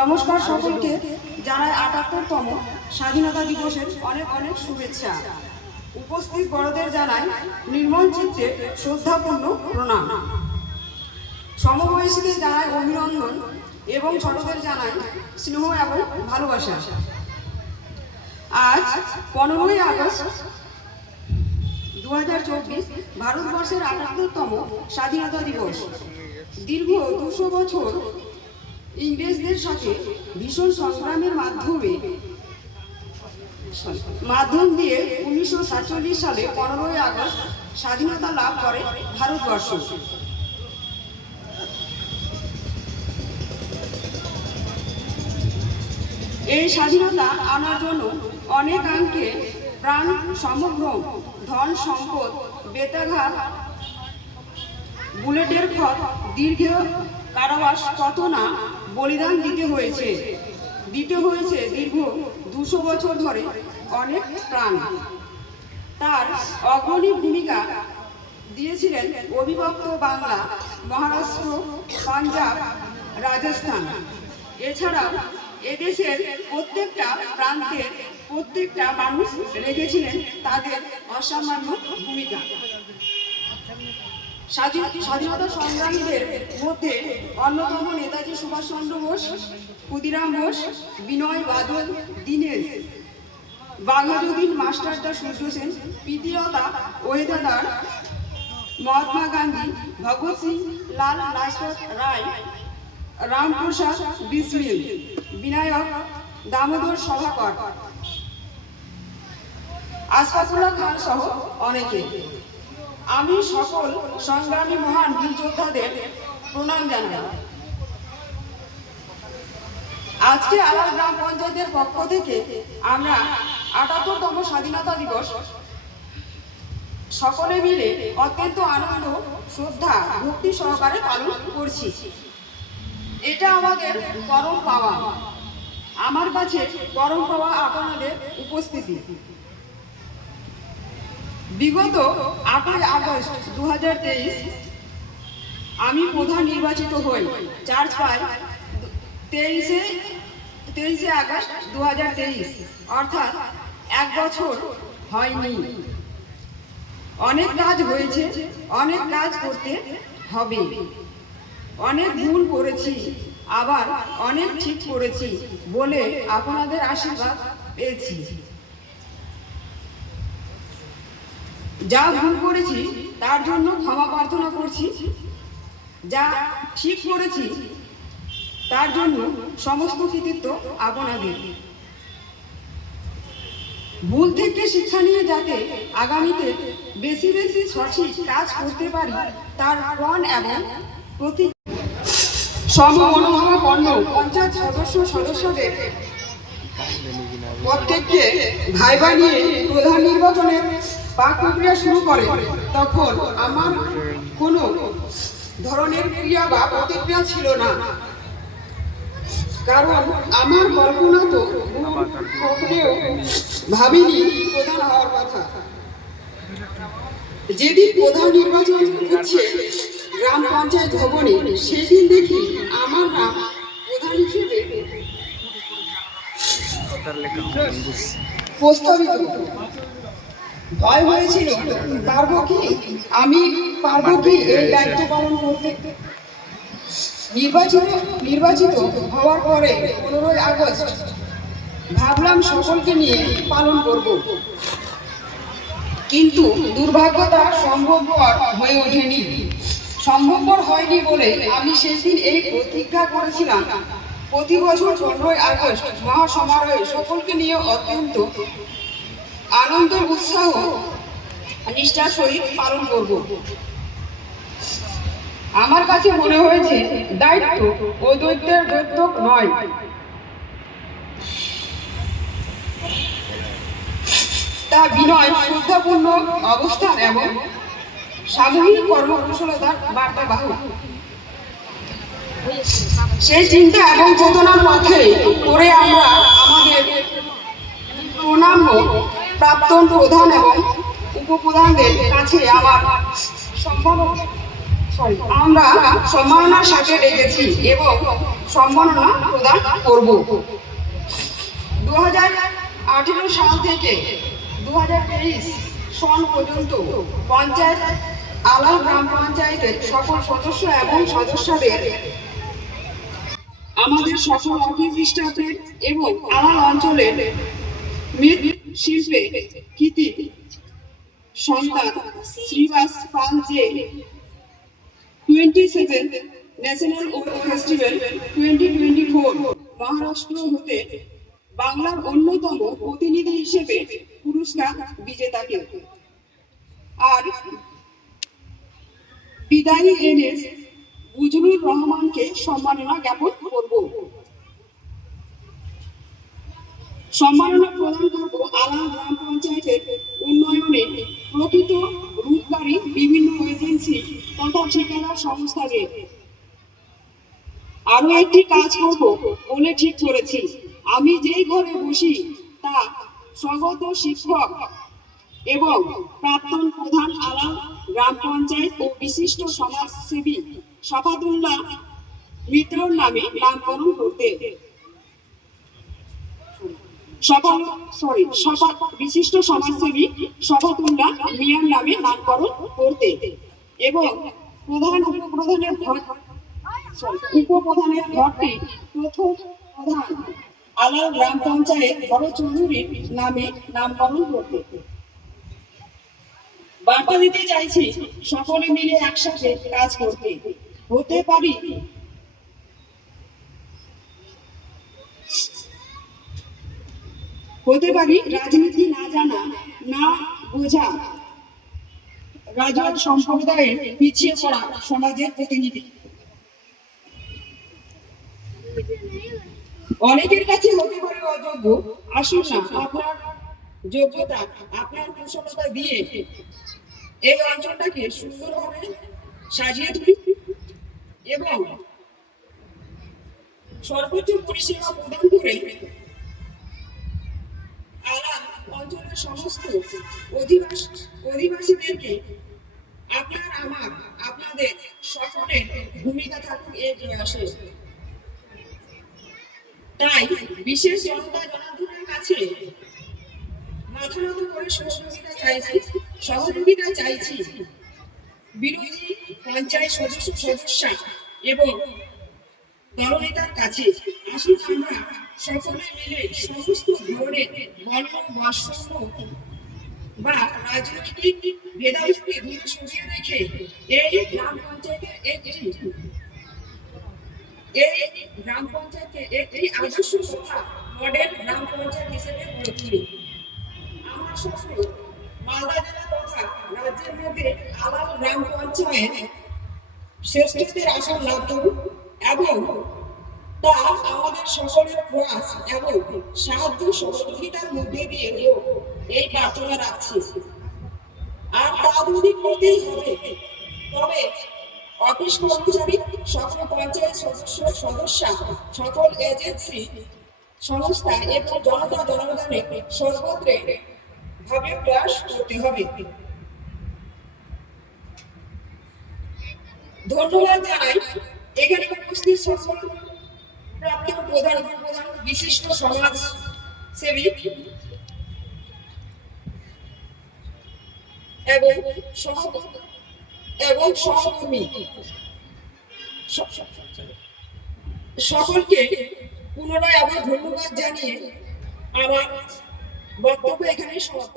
নমস্কার সকলকে, জানাই ৭৮তম স্বাধীনতা দিবসের অনেক অনেক শুভেচ্ছা। উপস্থিত বড়দের জানাই নির্মল চিত্তে শ্রদ্ধাপূর্ণ প্রণাম। সমবয়সীদের জানাই অভিনন্দন এবং ছোটদের জানাই স্নেহ এবং ভালোবাসা। আজ ১৫ই আগস্ট ২০২৪ ভারতবর্ষের ৭৮তম স্বাধীনতা দিবস। দীর্ঘ ২০০ বছর ইংরেজদের সাথে ভীষণ সংগ্রামের মাধ্যম দিয়ে ১৯৪৭ সালে ১৫ই আগস্ট স্বাধীনতা লাভ করে ভারতবর্ষ। এই স্বাধীনতা আনার জন্য অনেকাংকে প্রাণ সমগ্রম, ধন সম্পদ, বেতাঘাত, বুলেটের ক্ষত, দীর্ঘ কারাবাস কত না বলিদান দিতে হয়েছে দীর্ঘ ২০০ বছর ধরে অনেক প্রাণ। তার অগ্রণী ভূমিকা দিয়েছিলেন অবিভক্ত বাংলা, মহারাষ্ট্র, পাঞ্জাব, রাজস্থান। এছাড়াও এদেশের প্রত্যেকটা প্রান্তের প্রত্যেকটা মানুষ রেখেছিলেন তাদের অসামান্য ভূমিকা। স্বাধীনতা সংগ্রামীদের মধ্যে অন্যতম নেতাজি সুভাষচন্দ্র বোস, ক্ষুদিরাম বোস, বিনয় বাদল, দীনেশ, বাঘাযতীন, মাস্টারদা সূর্য সেন, প্রীতিলতা ওয়েদাদার, মহাত্মা গান্ধী, ভগৎ সিং, লাল লাজপত রায়, রামপ্রসাদ বিসমিল, বিনায়ক দামোদর সভাকর, আশফাকুল্লাহ খান সহ অনেকে। আমি সকল সংগ্রামী মহান বীর যোদ্ধাদের প্রণাম জানাই। আজকে আলাল গ্রাম পঞ্চায়েতের পক্ষ থেকে আমরা ৭৮তম স্বাধীনতা দিবস সকলে মিলে অত্যন্ত আনন্দ, শ্রদ্ধা, ভক্তি সহকারে পালন করছি। এটা আমাদের পরম পাওয়া। আমার কাছে পরম পাওয়া আপনাদের উপস্থিতি। বিগত ৮ই আগস্ট ২০২৩ আমি প্রধান নির্বাচিত হই। চার্জ পাই ২৩শে আগস্ট ২০২৩, অর্থাৎ ১ বছর হয়নি। অনেক কাজ হয়েছে, অনেক কাজ করতে হবে। অনেক ভুল করেছি, আবার অনেক ঠিক করেছি বলে আপনাদের আশীর্বাদ পেয়েছি। যা ভুল করেছি তার জন্য ক্ষমা প্রার্থনা করছি, যা ঠিক করেছি তার জন্য সমস্ত কৃতিত্ব আপনাদের। ভুল থেকে শিক্ষা নিয়ে যাতে আগামীতে বেশি বেশি সঠিক কাজ করতে পারি তার প্রণ এবং প্রতি সমমনোভাবাপন্ন পঞ্চায়েত সদস্যদের প্রত্যেককে ভাইবা নিয়ে প্রধান নির্বাচনের পাক প্রক্রিয়া শুরু করে, তখন আমার কোনো ধরনের ক্রিয়া বা প্রতিক্রিয়া ছিল না। কারণ আমার কল্পনা তো কখনো ভাবিনি প্রধান হওয়ার কথা। যেদিন প্রধান নির্বাচন হচ্ছে গ্রাম পঞ্চায়েত ভবনে, সেদিন দেখি আমার নাম প্রধান হিসেবে প্রস্তাবিত। ভয় হয়েছিল, আমি পারবো কি এই দায়িত্ব পালন করতে। নির্বাচিত হওয়ার পরে ১৫ই আগস্ট ভাবলাম সকলকে নিয়ে পালন করব, কিন্তু দুর্ভাগ্যতা সম্ভবপর হয়নি বলে আমি সেদিন এই প্রতিজ্ঞা করেছিলাম, প্রতি বছর ১৫ই আগস্ট মহাসমারোহে সকলকে নিয়ে অত্যন্ত আনন্দ, উৎসাহ, নিষ্ঠার সহিত পালন করব। আমার কাছে মনে হয়েছে দায়িত্ব ও দৈত্যের দৈত্য নয়, তা বিনয়, শ্রদ্ধাপূর্ণ অবস্থান এবং সামূহিক কর্মকুশলতার বার্তাবাহক। সেই চিন্তা এবং চেতনার পথে করে আমরা আমাদের প্রণাম্য প্রাক্তন প্রধান এবং উপপ্রধানদের কাছে আমার আমরা সম্মাননার সাথে ডেকেছি এবং সম্মাননা প্রদান করব। 2018 সাল থেকে 2023 সন পর্যন্ত পঞ্চায়েত আলাল গ্রাম পঞ্চায়েতের সকল সদস্য এবং সদস্যদের আমাদের সকল অফিস স্টাফের এবং আলাল অঞ্চলের মৃৎ শিল্পে কৃতি সন্তান শ্রীবাস পাল যে 27th national war festival 2024 Maharashtra হতে বাংলার অন্যতম প্রতিনিধি হিসেবে পুরস্কার বিজেতাকে আর বিদায়ী এনএস বুজলুর রহমানকে সম্মাননা জ্ঞাপন করব। সম্মাননা প্রদান করব আলাল গ্রাম পঞ্চায়েতের উন্নয়নে প্রকৃত রূপকারী বিভিন্ন এজেন্সি তথা ঠিকাদার সংস্থাকে। আরো একটি কাজ করব বলে ঠিক করেছি। আমি যেই ঘরে বসি তা স্বগত শিক্ষক এবং প্রাক্তন প্রধান আলাল গ্রাম পঞ্চায়েত ও বিশিষ্ট সমাজসেবী শফাতুল্লাহ মিত্রর নামে নামকরণ করতে বিশিষ্ট সমাজসেবী শফাতুল্লাহ মিয়ার নামে নামকরণ করতে এবং প্রধান উপপ্রধানের উপপ্রধানের ঘরটি প্রথম প্রধান আলাল গ্রাম পঞ্চায়েত বড় চৌধুরীর নামে নামকরণ করতে। বার্তা দিতে চাইছি সকলে মিলে একসাথে কাজ করতে। হতে পারি রাজনীতি না জানা, না বোঝা রাজক সম্প্রদায়ের পিছিয়ে পড়া সমাজের প্রতিনিধি। অনেকের কাছে হতে পারে অযোগ্য, আসুন না আপনার যোগ্যতা আপনার কুশলতা দিয়ে এই অঞ্চলটাকে সুন্দরভাবে সাজিয়ে তুলি এবং সর্বোচ্চ পরিষেবা প্রদান করে আলাল অঞ্চলের সমস্ত অধিবাসীদেরকে আপনাদের সকলের ভূমিকা থাকুক এই প্রয়াসে। তাই বিশেষ জনার্দনের কাছে মাথা নত করে সহযোগিতা চাইছি বিরোধী পঞ্চায়েত সদস্যা এবং দলনেতার কাছে। আসুন আমরা সকলে মিলে সমস্ত ধরনের বর্ণ বৈষম্য বা রাজনৈতিক ভেদাভেদকে দূরে সরিয়ে রেখে এই গ্রাম পঞ্চায়েতকে একটি আদর্শ তথা মডেল গ্রাম পঞ্চায়েত হিসেবে গড়ে তুলি। আমার স্বপ্ন মালদা জেলা তথা রাজ্যের মধ্যে আলাল গ্রাম পঞ্চায়েত শ্রেষ্ঠত্বের আসন লাভ করুক এবং তা আমাদের সকলের প্রয়াস এবং সাহায্য সহযোগিতার মধ্যে দিয়ে এই প্রার্থনা রাখছি। আর তা যদি করতেই হবে তবে অফিস কর্মচারী, সকল পঞ্চায়েত সদস্য, সকল এজেন্সি সংস্থা এবং জনগণের সর্বত্রে ভাবে প্রয়াস করতে হবে। ধন্যবাদ জানাই এখানে উপস্থিত সকল প্রাক্তন প্রধান বিশিষ্ট সমাজসেবী এবং সহকর্মী সকলকে পুনরায় আবার ধন্যবাদ জানিয়ে আমার বক্তব্য এখানে সমাপ্ত।